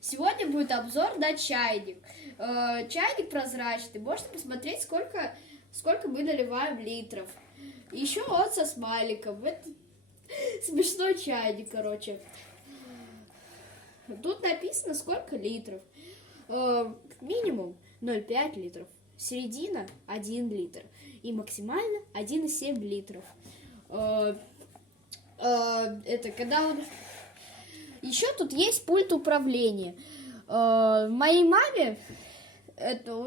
Сегодня будет обзор на чайник. Чайник прозрачный. Можно посмотреть, сколько мы наливаем литров. Еще он со смайликом. Это смешной чайник, короче. Тут написано, сколько литров. Минимум 0,5 литров. Середина 1 литр. И максимально 1,7 литров. Это когда он... Еще тут есть пульт управления. Моей маме, у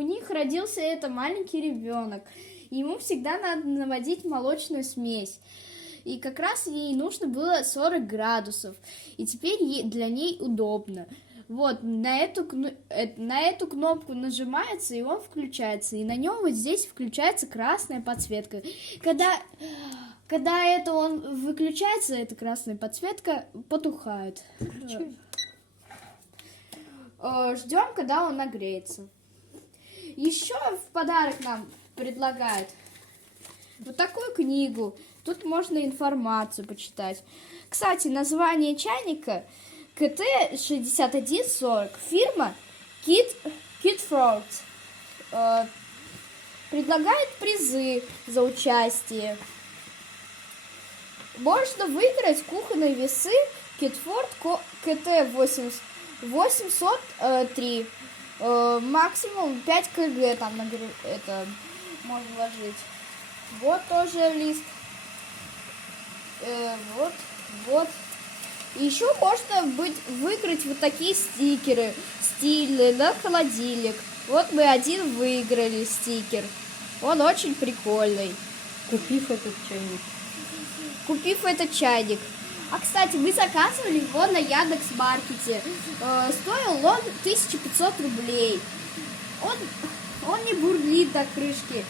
них родился маленький ребенок. Ему всегда надо наводить молочную смесь. И как раз ей нужно было 40 градусов. И теперь для ней удобно. Вот, на эту кнопку нажимается, и он включается. И на нем вот здесь включается красная подсветка. Когда он выключается, эта красная подсветка потухает. Ждем, когда он нагреется. Еще в подарок нам предлагают вот такую книгу. Тут можно информацию почитать. Кстати, название чайника КТ-6140. Фирма Kitford. Предлагает призы за участие. Можно выиграть кухонные весы Kitford КТ-803. Максимум 5 кг там это можно вложить. Вот тоже лист. Вот. Еще можно выиграть вот такие стикеры стильные на холодильник. Вот мы один выиграли стикер. Он очень прикольный. Купив этот чайник. А, кстати, мы заказывали его на Яндекс.Маркете. Стоил он 1500 рублей. Он не бурлит до крышки.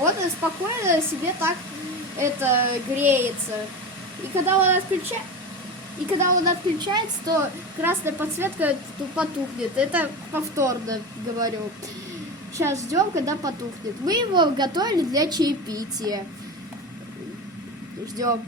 Он спокойно себе так греется. И когда он отключается, то красная подсветка потухнет. Это повторно говорю. Сейчас ждем, когда потухнет. Мы его готовили для чаепития. Ждем.